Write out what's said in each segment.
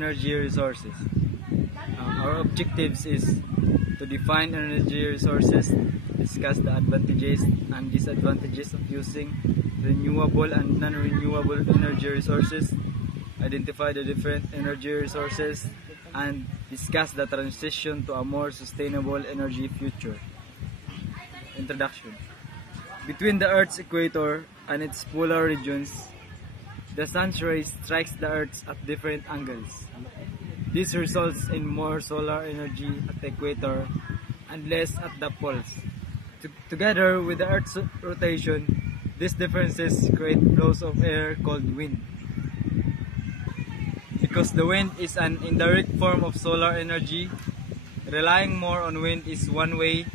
energy resources. Our objectives is to define energy resources, discuss the advantages and disadvantages of using renewable and non-renewable energy resources, identify the different energy resources, and discuss the transition to a more sustainable energy future. Introduction. Between the Earth's equator and its polar regions, the sun's rays strikes the Earth at different angles. This results in more solar energy at the equator and less at the poles. Together with the Earth's rotation, these differences create flows of air called wind. Because the wind is an indirect form of solar energy, relying more on wind is one way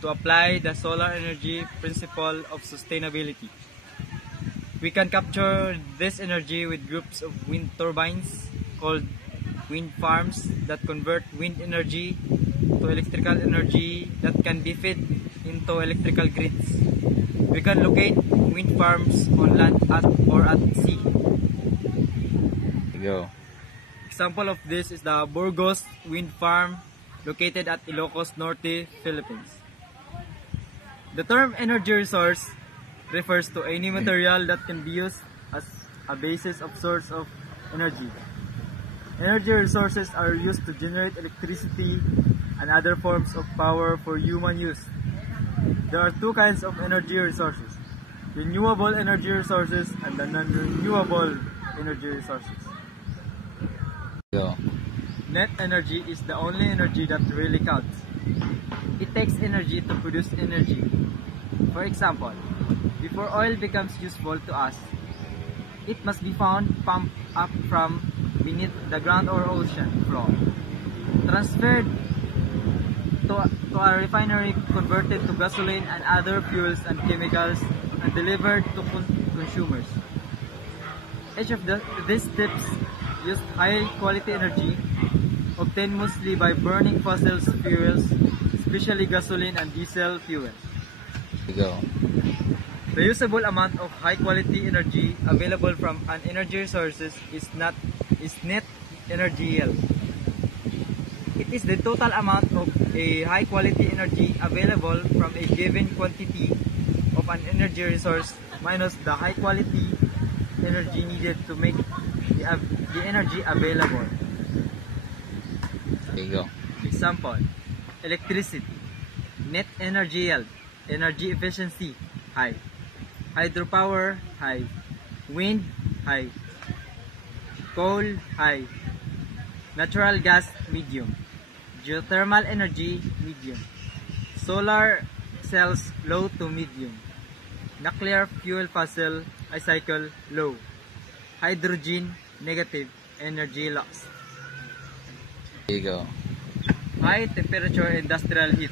to apply the solar energy principle of sustainability. We can capture this energy with groups of wind turbines called wind farms that convert wind energy to electrical energy that can be fed into electrical grids. We can locate wind farms on land or at sea. Go. Example of this is the Burgos Wind Farm located at Ilocos Norte, Philippines. The term energy resource refers to any material that can be used as a basis of source of energy. Energy resources are used to generate electricity and other forms of power for human use. There are two kinds of energy resources: renewable energy resources and the non-renewable energy resources. Go. Net energy is the only energy that really counts. It takes energy to produce energy. For example, before oil becomes useful to us, it must be found pumped up from beneath the ground or ocean floor, transferred to a refinery, converted to gasoline and other fuels and chemicals, and delivered to consumers. Each of these steps used high quality energy, obtained mostly by burning fossil fuels, especially gasoline and diesel fuel. Go. The usable amount of high quality energy available from an energy resources is net energy yield. It is the total amount of a high quality energy available from a given quantity of an energy resource minus the high quality energy needed to make the energy available. There you go. Example: electricity, net energy yield, energy efficiency, high. Hydropower, high. Wind, high. Coal, high. Natural gas, medium. Geothermal energy, medium. Solar cells, low to medium. Nuclear fuel fossil cycle, low. Hydrogen, negative, energy loss. There you go. High temperature industrial heat,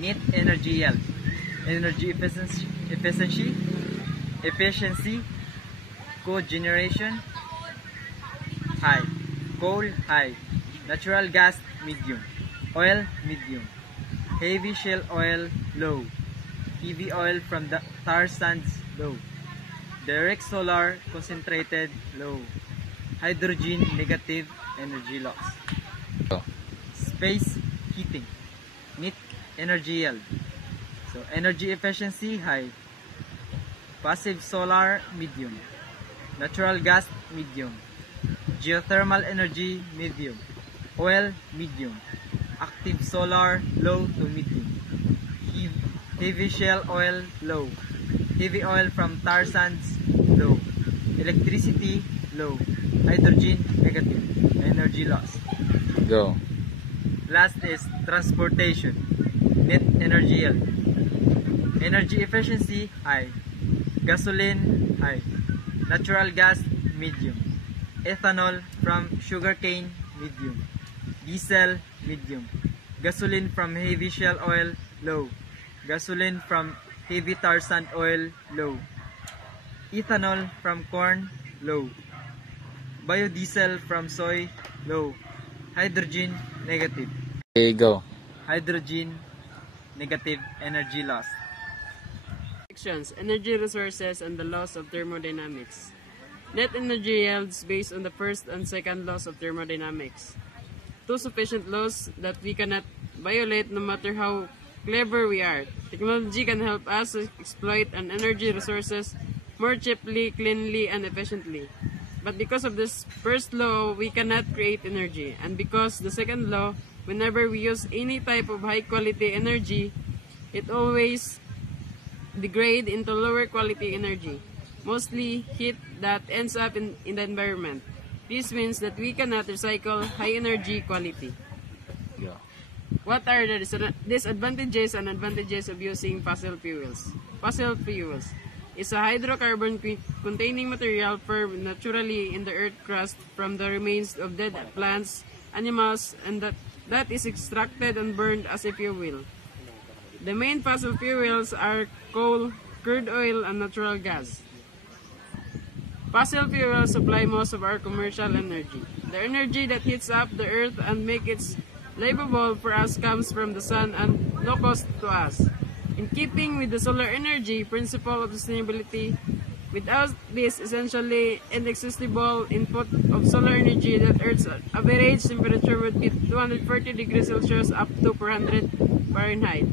net energy yield. Energy efficiency, cogeneration, high. Coal, high. Natural gas, medium. Oil, medium. Heavy shale oil, low. Heavy oil from the tar sands, low. Direct solar, concentrated, low. Hydrogen, negative, energy loss. Go. Space heating, net energy yield. So energy efficiency, high. Passive solar, medium. Natural gas, medium. Geothermal energy, medium. Oil, medium. Active solar, low to medium. Heavy shale oil, low. Heavy oil from tar sands, low. Electricity, low. Hydrogen, negative. Energy loss. Go. Last is transportation, net energy yield. Energy efficiency, high. Gasoline, high. Natural gas, medium. Ethanol from sugarcane, medium. Diesel, medium. Gasoline from heavy shale oil, low. Gasoline from heavy tar sand oil, low. Ethanol from corn, low. Biodiesel from soy, low. Hydrogen, negative. There you go. Hydrogen, negative, energy loss. Sections: energy resources and the laws of thermodynamics. Net energy yields based on the first and second laws of thermodynamics. Two sufficient laws that we cannot violate no matter how clever we are. Technology can help us exploit an energy resources more cheaply, cleanly, and efficiently. But because of this first law, we cannot create energy. And because the second law, whenever we use any type of high quality energy, it always degrade into lower quality energy, mostly heat that ends up in the environment. This means that we cannot recycle high energy quality. Go. What are the disadvantages and advantages of using fossil fuels? Fossil fuels is a hydrocarbon-containing material formed naturally in the earth crust from the remains of dead plants, animals, and that is extracted and burned as a fuel. The main fossil fuels are coal, crude oil, and natural gas. Fossil fuels supply most of our commercial energy. The energy that heats up the earth and makes it livable for us comes from the sun and no cost to us. In keeping with the solar energy principle of sustainability, without this essentially inaccessible input of solar energy, that Earth's average temperature would be 240 degrees Celsius up to 400 Fahrenheit.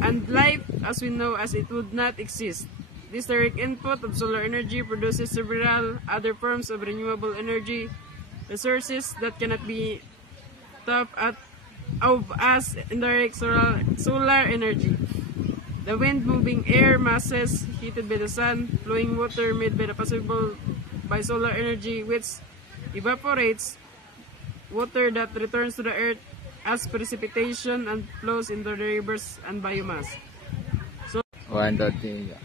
And life as we know as it would not exist. This direct input of solar energy produces several other forms of renewable energy resources that cannot be tapped of as indirect solar energy. The wind moving air masses heated by the sun, flowing water made by the possible by solar energy, which evaporates water that returns to the earth as precipitation and flows into the rivers and biomass. One, two, three, go.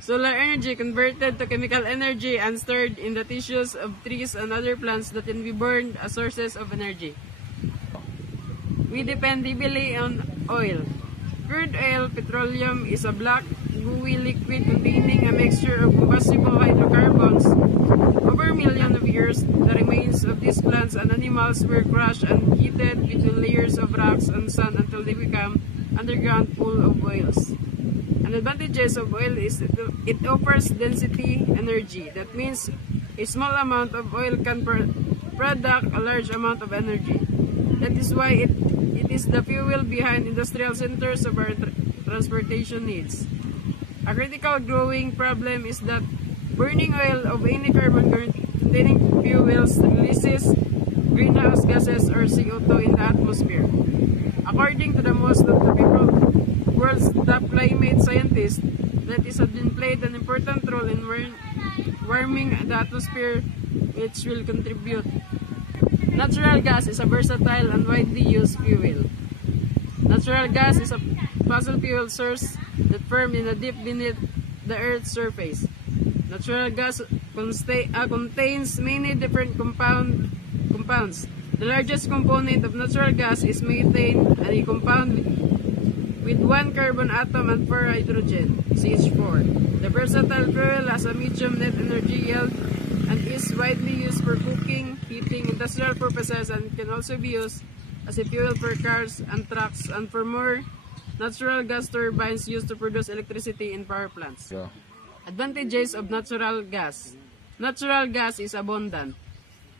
Solar energy converted to chemical energy and stored in the tissues of trees and other plants that can be burned as sources of energy. We depend heavily on oil. Crude oil, petroleum, is a black, gooey liquid containing a mixture of combustible hydrocarbons. Over millions of years, the remains of these plants and animals were crushed and heated between layers of rocks and sand until they become underground pool of oils. An advantages of oil is it offers density energy. That means a small amount of oil can produce a large amount of energy. That is why it is the fuel behind industrial centers of our transportation needs. A critical growing problem is that burning oil of any carbon-containing fuels releases greenhouse gases or CO2 in the atmosphere. According to the most of the world's top climate scientists, that has been played an important role in warming the atmosphere, which will contribute. Natural gas is a versatile and widely used fuel. Natural gas is a fossil fuel source that forms in a deep beneath the Earth's surface. Natural gas contains many different compounds. The largest component of natural gas is methane, and a compound with one carbon atom and 4 hydrogen, CH4. The versatile fuel has a medium net energy yield and is widely used for cooking, heating, industrial purposes, and can also be used as a fuel for cars and trucks, and for more natural gas turbines used to produce electricity in power plants. Go. Advantages of natural gas. Natural gas is abundant.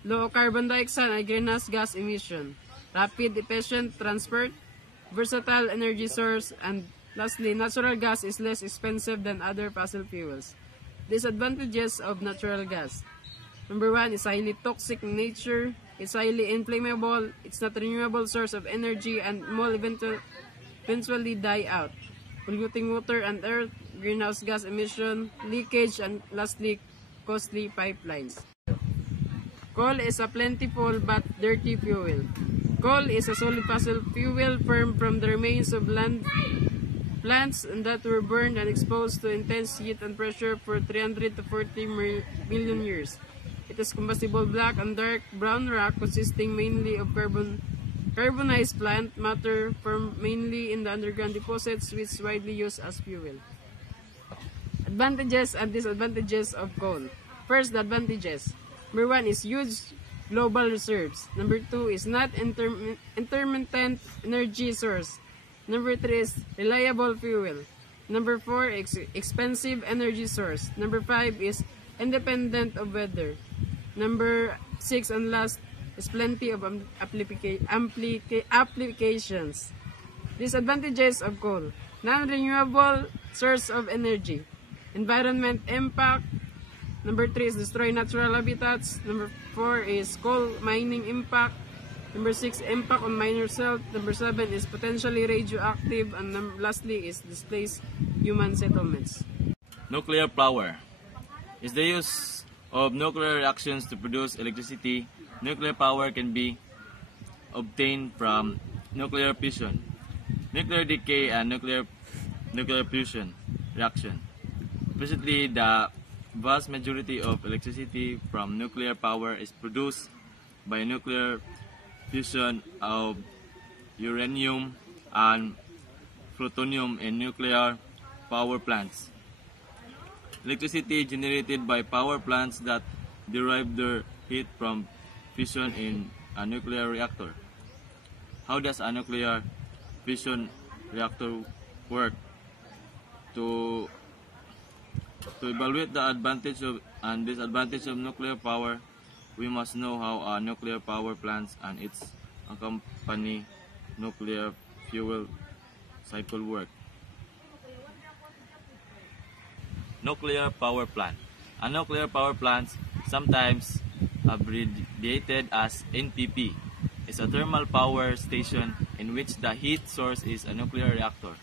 Low carbon dioxide and greenhouse gas emission. Rapid, efficient transport. Versatile energy source. And lastly, natural gas is less expensive than other fossil fuels. Disadvantages of natural gas. Number 1 is highly toxic in nature. It's highly inflammable. It's not a renewable source of energy and will eventually die out, polluting water and earth, greenhouse gas emission, leakage, and lastly, costly pipelines. Coal is a plentiful but dirty fuel. Coal is a solid fossil fuel formed from the remains of land plants that were burned and exposed to intense heat and pressure for 300 to 40 million years. It is combustible black and dark brown rock consisting mainly of carbonized plant matter formed mainly in the underground deposits, which is widely used as fuel. Advantages and disadvantages of coal. First, the advantages. Number 1 is huge global reserves. Number 2 is not intermittent energy source. Number 3 is reliable fuel. Number 4 is expensive energy source. Number 5 is independent of weather. Number 6 and last is plenty of applications. Disadvantages of coal. Non-renewable source of energy. Environment impact. Number 3 is destroy natural habitats. Number 4 is coal mining impact. Number 6, impact on miners' health. Number 7 is potentially radioactive. And lastly is displace human settlements. Nuclear power is the use of nuclear reactions to produce electricity. Nuclear power can be obtained from nuclear fission, nuclear decay, and nuclear fusion reaction. Presently, the vast majority of electricity from nuclear power is produced by nuclear fusion of uranium and plutonium in nuclear power plants. Electricity generated by power plants that derive their heat from fission in a nuclear reactor. How does a nuclear fission reactor work? To evaluate the advantage and disadvantage of nuclear power, we must know how a nuclear power plants and its accompanying nuclear fuel cycle work. Nuclear power plant. A nuclear power plant, sometimes abbreviated as NPP, is a thermal power station in which the heat source is a nuclear reactor.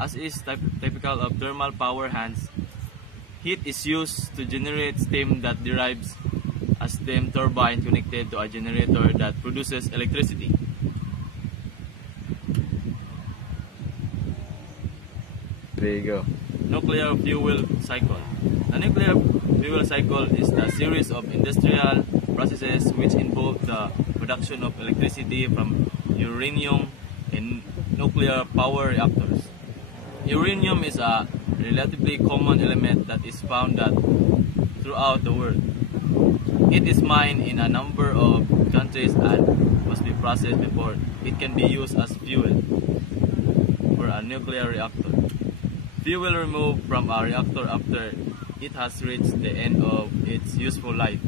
As is typical of thermal power plants, heat is used to generate steam that derives a steam turbine connected to a generator that produces electricity. There you go. Nuclear fuel cycle. The nuclear fuel cycle is a series of industrial processes which involve the production of electricity from uranium in nuclear power reactors. Uranium is a relatively common element that is found throughout the world. It is mined in a number of countries and must be processed before it can be used as fuel for a nuclear reactor. Fuel removed from a reactor after it has reached the end of its useful life.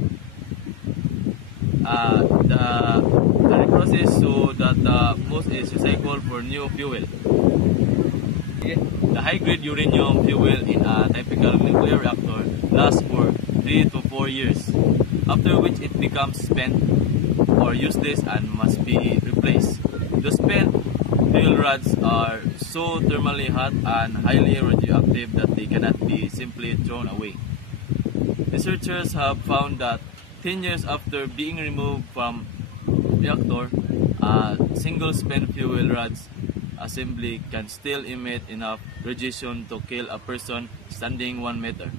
The process so that the most is recycled for new fuel. The high-grade uranium fuel in a typical nuclear reactor lasts for 3 to 4 years, after which it becomes spent or useless and must be replaced. The spent fuel rods are so thermally hot and highly radioactive that they cannot be simply thrown away. Researchers have found that 10 years after being removed from reactor, a single spent fuel rod's assembly can still emit enough radiation to kill a person standing 1 meter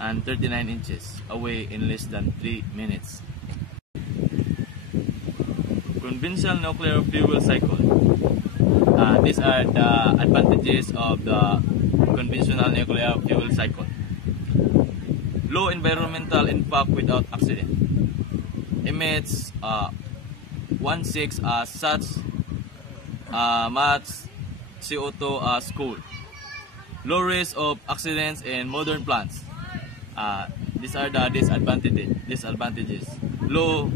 and 39 inches away in less than 3 minutes. Conventional nuclear fuel cycle. These are the advantages of the conventional nuclear fuel cycle. Low environmental impact without accident. Emits 1/6 such much CO2 as coal. Low risk of accidents in modern plants. These are the disadvantages. Low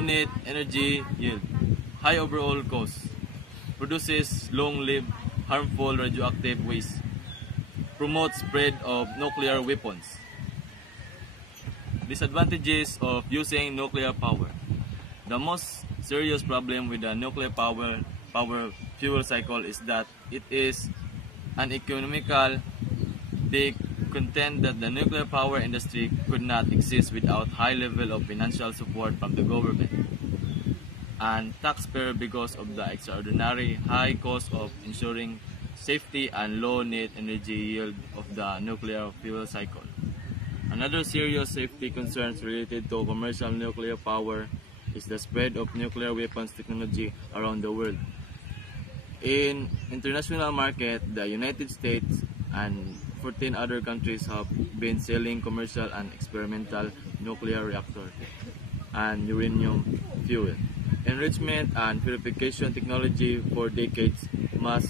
net energy yield. High overall cost. Produces long-lived harmful radioactive waste. Promotes spread of nuclear weapons. Disadvantages of using nuclear power. The most serious problem with the nuclear power fuel cycle is that it is uneconomical. They contend that the nuclear power industry could not exist without high level of financial support from the government and taxpayer because of the extraordinary high cost of ensuring safety and low net energy yield of the nuclear fuel cycle. Another serious safety concerns related to commercial nuclear power is the spread of nuclear weapons technology around the world. In international market, the United States and 14 other countries have been selling commercial and experimental nuclear reactor and uranium fuel. Enrichment and purification technology for decades. Much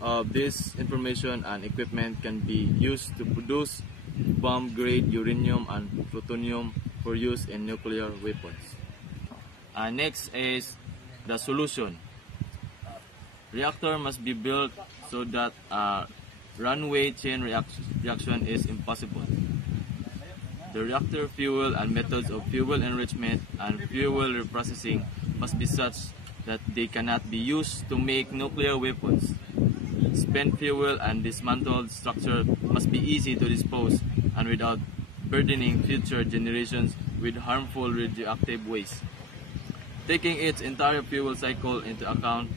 of this information and equipment can be used to produce bomb-grade uranium and plutonium for use in nuclear weapons. Next is the solution. Reactor must be built so that runaway chain reaction is impossible. The reactor fuel and methods of fuel enrichment and fuel reprocessing must be such that they cannot be used to make nuclear weapons. Spent fuel and dismantled structure must be easy to dispose and without burdening future generations with harmful radioactive waste. Taking its entire fuel cycle into account,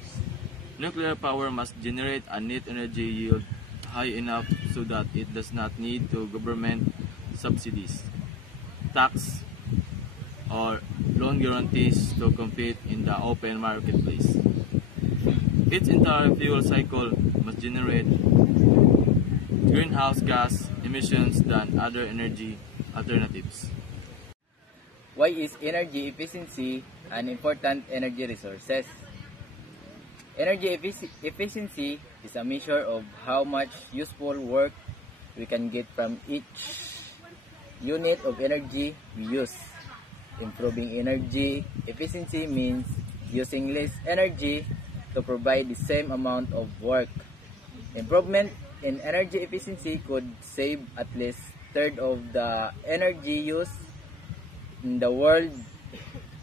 nuclear power must generate a net energy yield high enough so that it does not need to government subsidies, tax, or loan guarantees to compete in the open marketplace. Its entire fuel cycle must generate greenhouse gas emissions than other energy alternatives. Why is energy efficiency an important energy resources? Energy efficiency is a measure of how much useful work we can get from each unit of energy we use. Improving energy efficiency means using less energy to provide the same amount of work. Improvement in energy efficiency could save at least a third of the energy used in the world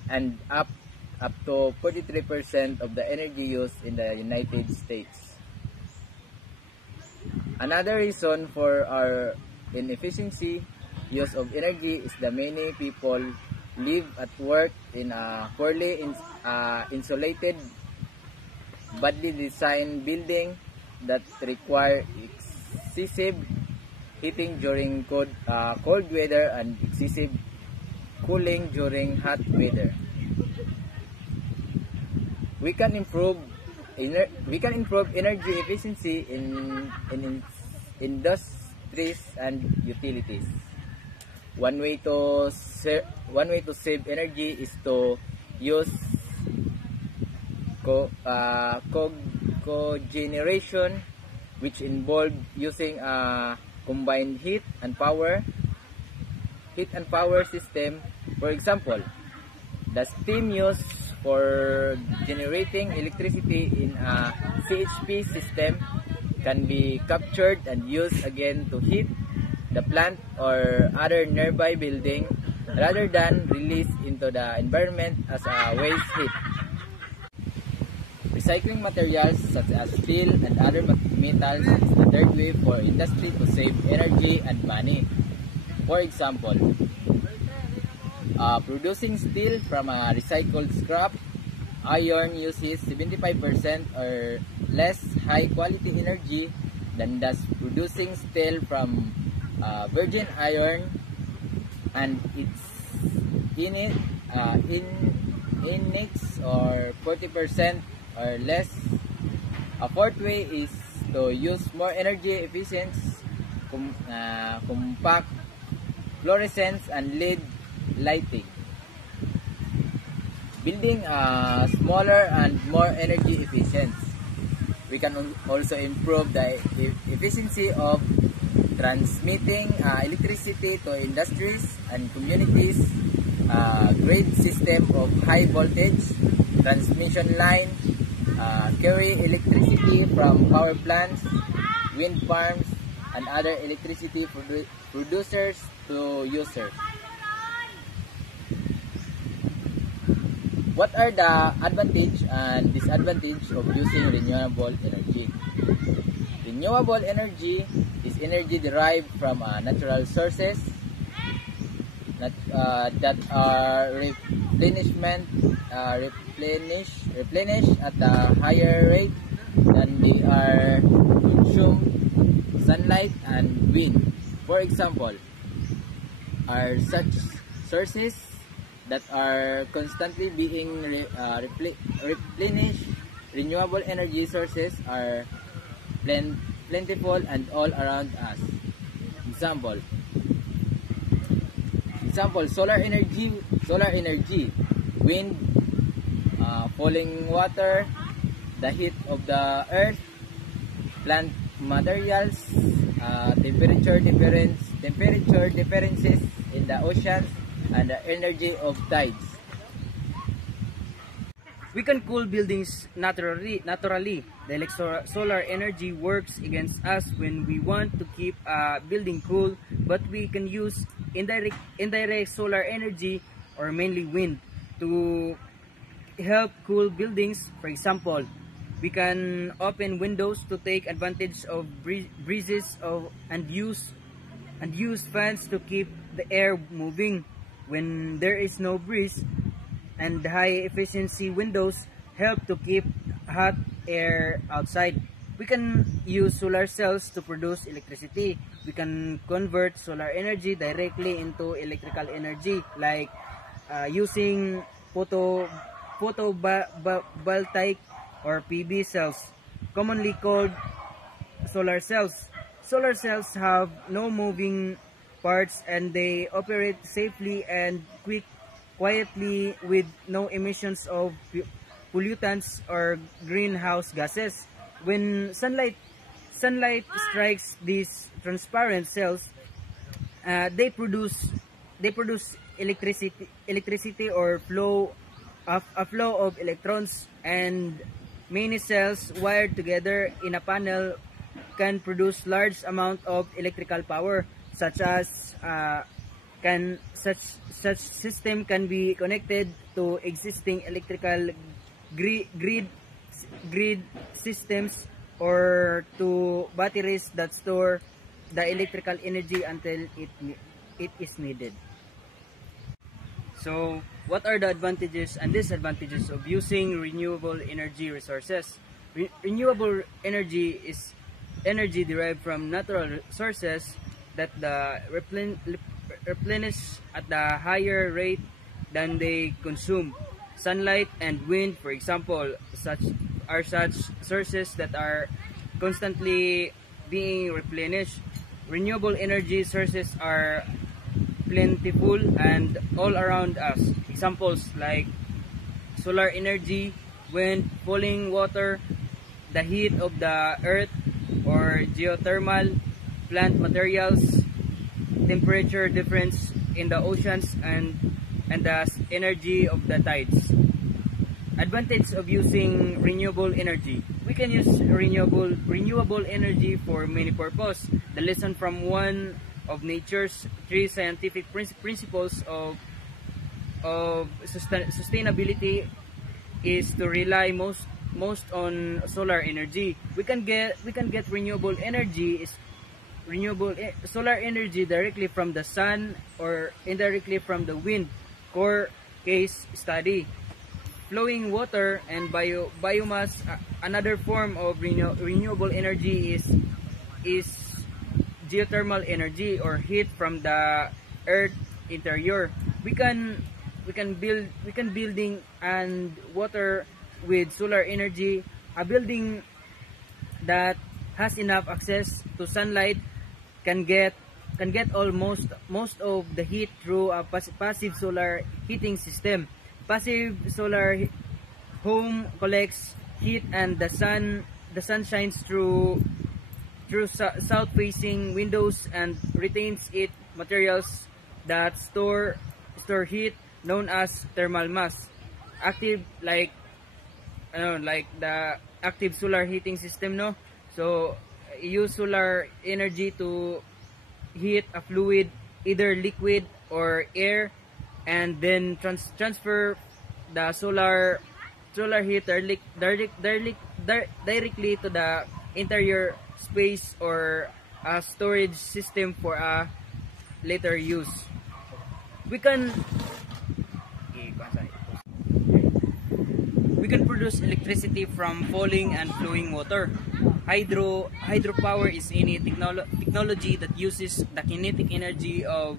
and up to 43% of the energy used in the United States. Another reason for our inefficiency use of energy is that many people live at work in a poorly insulated, badly designed building that require excessive heating during cold weather and excessive cooling during hot weather. We can improve energy efficiency in industries and utilities. One way to save energy is to use cogeneration, which involves using a combined heat and power system. For example, the steam used for generating electricity in a CHP system can be captured and used again to heat the plant or other nearby building rather than released into the environment as a waste heat. Recycling materials such as steel and other metals is the third way for industry to save energy and money. For example, producing steel from a recycled scrap iron uses 75% or less high quality energy than does producing steel from virgin iron, and its index or 40% or less. A fourth way is to use more energy efficient compact fluorescence and LED lighting. Building smaller and more energy efficient. We can also improve the efficiency of transmitting electricity to industries and communities. Grid system of high voltage transmission line carry electricity from power plants, wind farms, and other electricity producers to users. What are the advantage and disadvantage of using renewable energy? Renewable energy is energy derived from natural sources that are replenished at a higher rate than they are consumed. Sunlight and wind, for example, are such sources that are constantly being replenished. Renewable energy sources are plentiful and all around us. Example, solar energy, wind, falling water, the heat of the earth, plant materials, temperature differences in the oceans, and the energy of tides. We can cool buildings naturally. The solar energy works against us when we want to keep a building cool, but we can use indirect solar energy, or mainly wind, to help cool buildings. For example, we can open windows to take advantage of breezes and use fans to keep the air moving when there is no breeze, and high efficiency windows help to keep hot air outside. We can use solar cells to produce electricity. We can convert solar energy directly into electrical energy, like using photovoltaic or PV cells, commonly called solar cells. Solar cells have no moving parts, and they operate safely and quietly with no emissions of pollutants or greenhouse gases. When sunlight strikes these transparent cells, they produce electricity or a flow of electrons, and many cells wired together in a panel can produce large amount of electrical power, such system can be connected to existing electrical grid systems, or to batteries that store the electrical energy until it is needed. So, what are the advantages and disadvantages of using renewable energy resources? Renewable energy is energy derived from natural sources that replenish at a higher rate than they consume. Sunlight and wind, for example, such sources that are constantly being replenished. Renewable energy sources are plentiful and all around us. Examples like solar energy, wind, falling water, the heat of the earth, or geothermal, plant materials, temperature difference in the oceans, and the energy of the tides. Advantage of using renewable energy. We can use renewable energy for many purposes. The lesson from one of nature's three scientific principles of sustainability is to rely most on solar energy. We can get renewable solar energy directly from the sun or indirectly from the wind. Core case study. Flowing water and biomass. Another form of renewable energy is geothermal energy, or heat from the earth interior. We can building and water with solar energy. A building that has enough access to sunlight can get most of the heat through a passive solar heating system. Passive solar home collects heat, and the sun shines through south-facing windows and retains it. Materials that store heat, known as thermal mass. Active, like the active solar heating system, no? So use solar energy to heat a fluid, either liquid or air, and then transfer the solar heat directly to the interior space, or a storage system for a later use. We can produce electricity from falling and flowing water. Hydropower is any technology that uses the kinetic energy of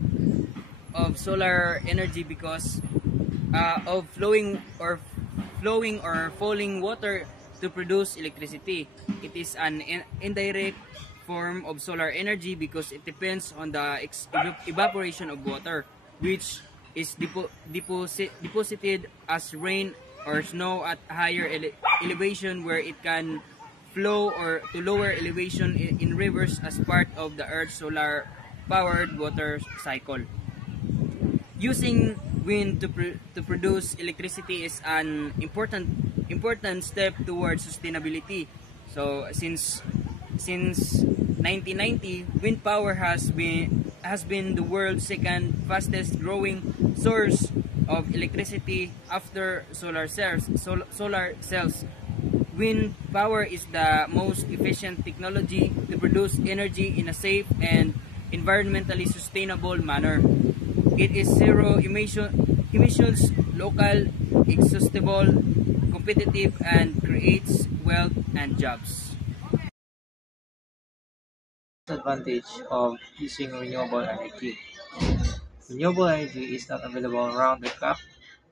solar energy because of flowing or falling water to produce electricity. It is an indirect form of solar energy because it depends on the evaporation of water, which is deposited as rain or snow at higher elevation, where it can flow or to lower elevation in rivers as part of the Earth's solar powered water cycle. Using wind to produce electricity is an important step towards sustainability. So since 1990, wind power has been the world's second fastest growing source of electricity after solar cells. Wind power is the most efficient technology to produce energy in a safe and environmentally sustainable manner. It is zero emissions, local, exhaustible, competitive, and creates wealth and jobs. Advantage of using renewable energy. Renewable energy is not available around the clock.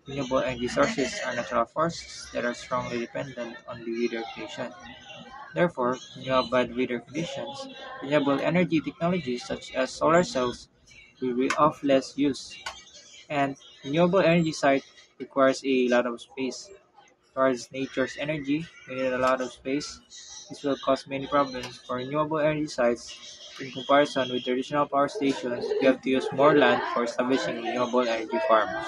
Renewable energy sources are natural forces that are strongly dependent on the weather condition. Therefore, when you have bad weather conditions, renewable energy technologies such as solar cells will be of less use. And renewable energy site requires a lot of space. Towards nature's energy, we need a lot of space. This will cause many problems for renewable energy sites. In comparison with traditional power stations, we have to use more land for establishing renewable energy farms.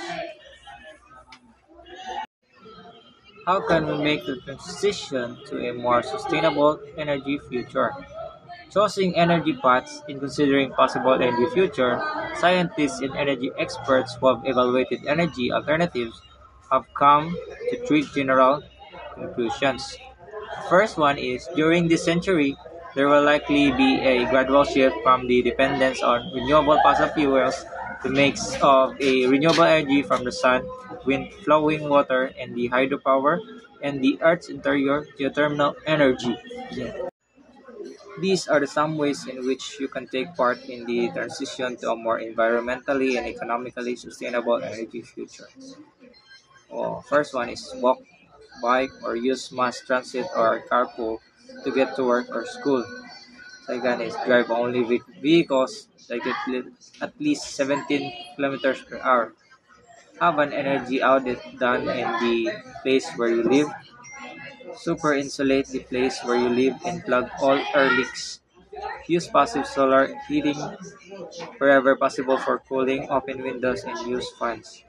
How can we make the transition to a more sustainable energy future? Choosing energy paths in considering possible energy future, scientists and energy experts who have evaluated energy alternatives have come to three general conclusions. First one is during this century, there will likely be a gradual shift from the dependence on renewable fossil fuels to mix of a renewable energy from the sun, wind, flowing water, and the hydropower, and the Earth's interior geothermal energy. These are the some ways in which you can take part in the transition to a more environmentally and economically sustainable energy future. First one is walk, bike, or use mass transit or carpool to get to work or school. Second is drive only vehicles that get at least 17 kilometers per hour. Have an energy audit done in the place where you live. Super insulate the place where you live and plug all air leaks. Use passive solar heating wherever possible for cooling, open windows, and use fans.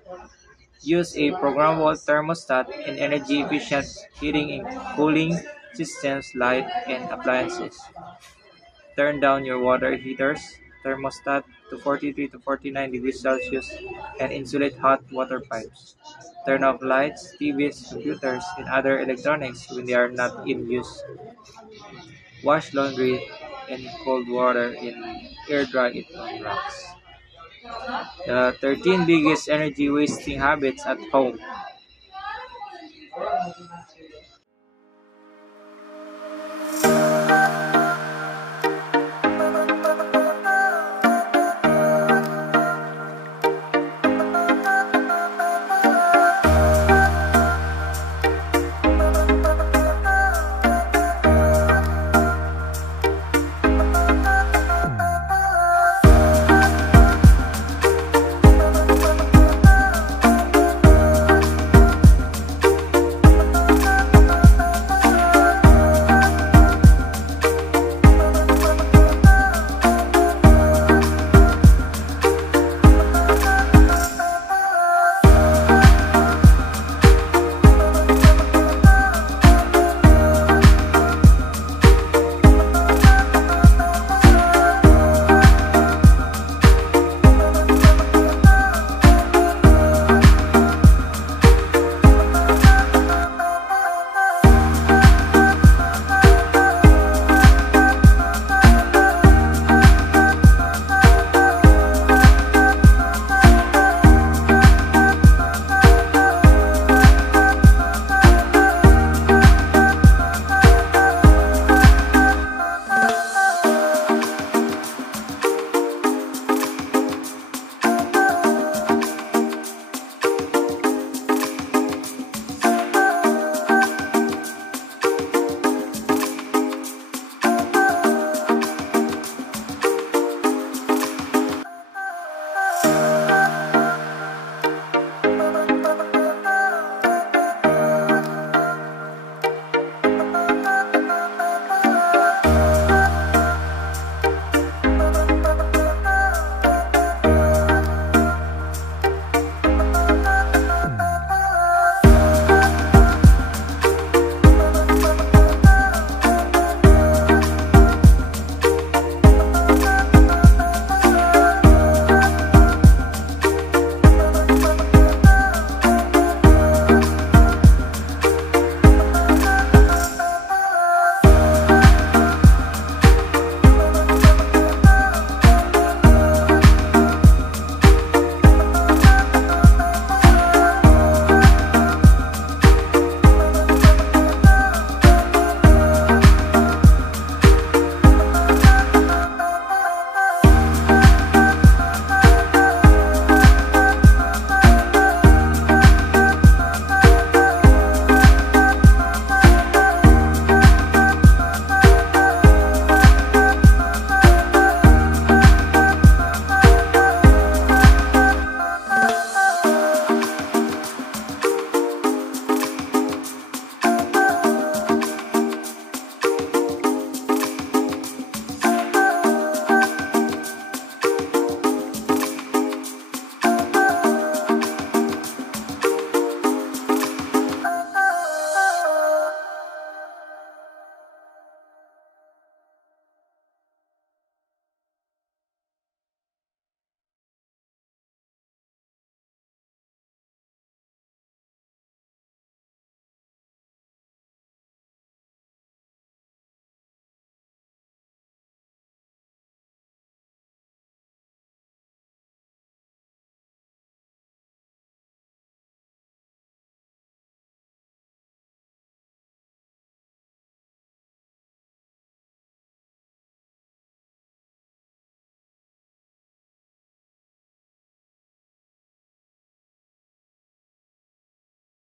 Use a programmable thermostat in energy efficient heating and cooling systems, light, and appliances. Turn down your water heaters thermostat to 43 to 49 degrees Celsius and insulate hot water pipes. Turn off lights, TVs, computers, and other electronics when they are not in use. Wash laundry in cold water and air dry it on racks. The 13 biggest energy wasting habits at home.